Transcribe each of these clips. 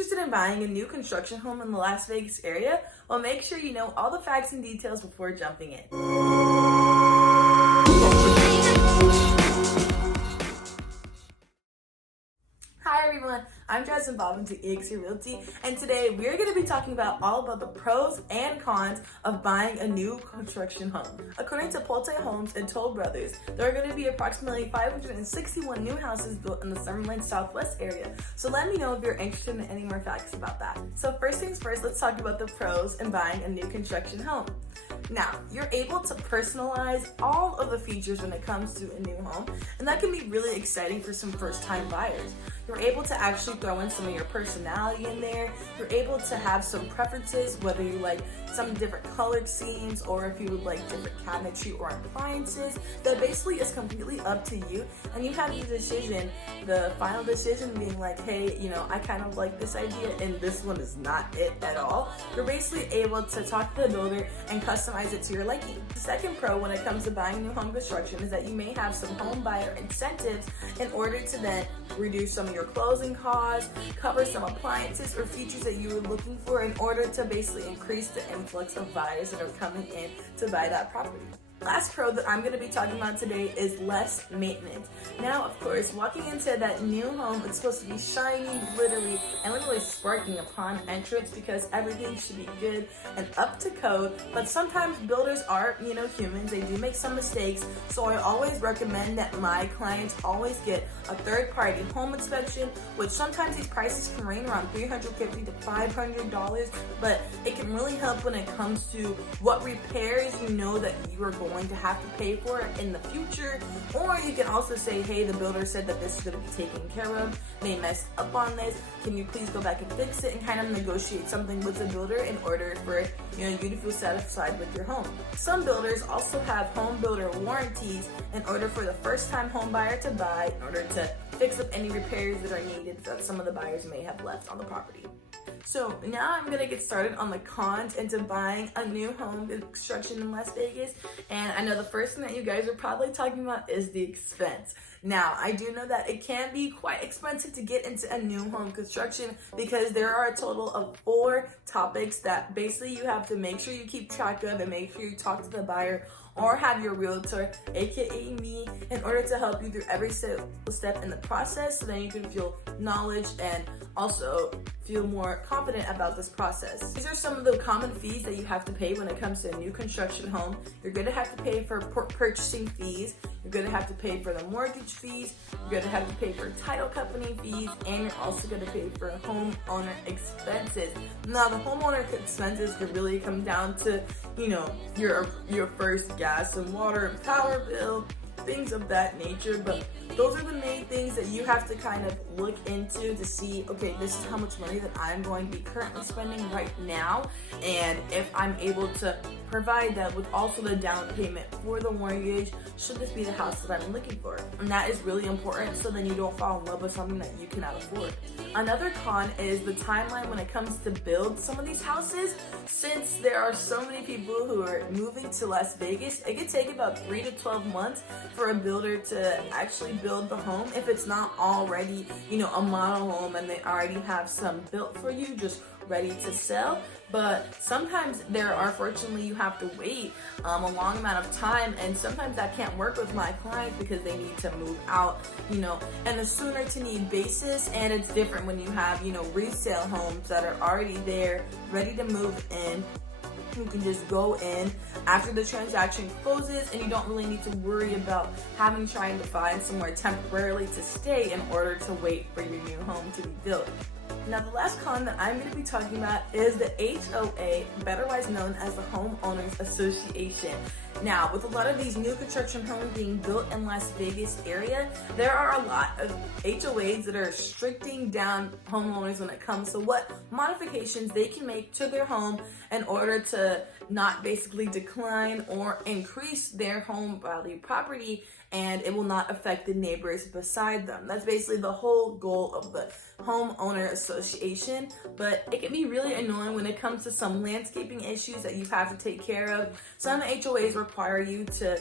interested in buying a new construction home in the Las Vegas area? Well, make sure you know all the facts and details before jumping in. Hi everyone, I'm Jasmine Bobbins with Realty, and today we're going to be talking about all about the pros and cons of buying a new construction home. According to Pulte Homes and Toll Brothers, there are going to be approximately 561 new houses built in the Summerlin Southwest area, so let me know if you're interested in any more facts about that. So first things first, let's talk about the pros in buying a new construction home. Now, you're able to personalize all of the features when it comes to a new home, and that can be really exciting for some first-time buyers. You're able to actually throw in some of your personality in there. You're able to have some preferences, whether you like some different colored schemes or if you would like different cabinetry or appliances. That basically is completely up to you, and you have the decision, the final decision being like, hey, I kind of like this idea and this one is not it at all. You're basically able to talk to the builder and customize it to your liking. The second pro when it comes to buying new home construction is that you may have some home buyer incentives in order to then reduce some of your closing costs, cover some appliances or features that you were looking for in order to basically increase the influx of buyers that are coming in to buy that property. Last pro that I'm going to be talking about today is less maintenance. Now, of course, walking into that new home, it's supposed to be shiny, glittery, and literally sparkling upon entrance because everything should be good and up to code. But sometimes builders are, humans. They do make some mistakes. So I always recommend that my clients always get a third-party home inspection, which sometimes these prices can range around $350 to $500, but it can really help when it comes to what repairs you know that you are going to have to pay for it in the future. Or you can also say, hey, the builder said that this is going to be taken care of, they messed up on this, can you please go back and fix it, and kind of negotiate something with the builder in order for you to feel satisfied with your home. Some builders also have home builder warranties in order for the first time home buyer to buy, in order to fix up any repairs that are needed that some of the buyers may have left on the property. So now I'm gonna get started on the cons into buying a new home construction in Las Vegas. And I know the first thing that you guys are probably talking about is the expense. Now, I do know that it can be quite expensive to get into a new home construction because there are a total of 4 topics that basically you have to make sure you keep track of and make sure you talk to the buyer or have your realtor, aka me, in order to help you through every step in the process so that you can feel knowledge and also feel more confident about this process. These are some of the common fees that you have to pay when it comes to a new construction home. You're going to have to pay for purchasing fees, you're going to have to pay for the mortgage fees, you're going to have to pay for title company fees, and you're also going to pay for homeowner expenses. Now, the homeowner expenses could really come down to, your first gas and water and power bill, things of that nature, but those are the main things that you have to kind of look into to see, okay, this is how much money that I'm going to be currently spending right now, and if I'm able to provide that with also the down payment for the mortgage, should this be the house that I'm looking for? And that is really important so then you don't fall in love with something that you cannot afford. Another con is the timeline when it comes to build some of these houses. Since there are so many people who are moving to Las Vegas, it could take about 3 to 12 months for a builder to actually build the home if it's not already, a model home and they already have some built for you, just ready to sell. But sometimes fortunately you have to wait a long amount of time, and sometimes that can't work with my clients because they need to move out, and a sooner to need basis. And it's different when you have, resale homes that are already there, ready to move in. You can just go in after the transaction closes, and you don't really need to worry about trying to find somewhere temporarily to stay in order to wait for your new home to be built. Now, the last con that I'm going to be talking about is the HOA, betterwise known as the Homeowners Association. Now, with a lot of these new construction homes being built in Las Vegas area, there are a lot of HOAs that are restricting down homeowners when it comes to what modifications they can make to their home in order to not basically decline or increase their home value property, and it will not affect the neighbors beside them. That's basically the whole goal of the Homeowner Association, but it can be really annoying when it comes to some landscaping issues that you have to take care of. Some HOAs require you to,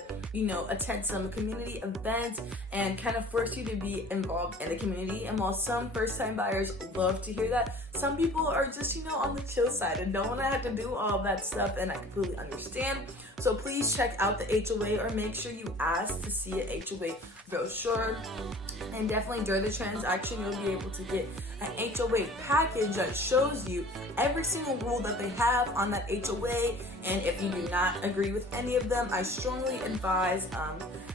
attend some community events and kind of force you to be involved in the community. And while some first-time buyers love to hear that, some people are just, on the chill side and don't want to have to do all of that stuff, and I completely understand. So please check out the HOA, or make sure you ask to see an HOA brochure. And definitely during the transaction, you'll be able to get an HOA package that shows you every single rule that they have on that HOA. And if you do not agree with any of them, I strongly advise,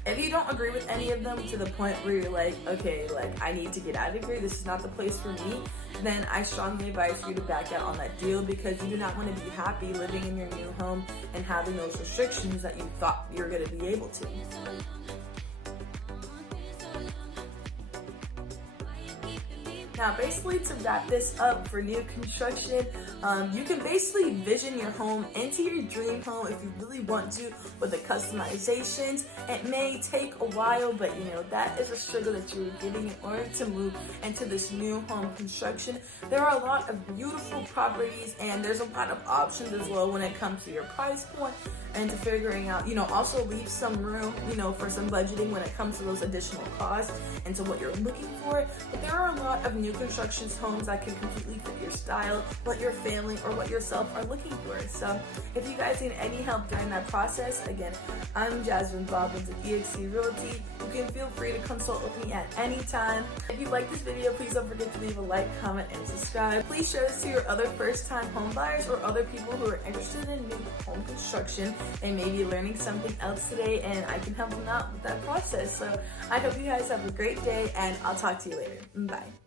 if you don't agree with any of them to the point where you're like, okay, like I need to get out of here, this is not the place for me, then I strongly advise you to back out on that deal, because you do not want to be happy living in your new home and having those restrictions that you thought you were going to be able to. Now, basically, to wrap this up for new construction, you can basically vision your home into your dream home if you really want to with the customizations. It may take a while, but that is a struggle that you're getting in order to move into this new home construction. There are a lot of beautiful properties, and there's a lot of options as well when it comes to your price point and to figuring out, also leave some room, for some budgeting when it comes to those additional costs and to what you're looking for. But there are a lot of new construction homes that can completely fit your style, what your family or what yourself are looking for. So if you guys need any help during that process, again, I'm Jasmine Bobbins with EXC Realty. You can feel free to consult with me at any time. If you like this video, please don't forget to leave a like, comment, and subscribe. Please share this to your other first-time home buyers or other people who are interested in new home construction and maybe learning something else today, and I can help them out with that process. So I hope you guys have a great day, and I'll talk to you later. Bye.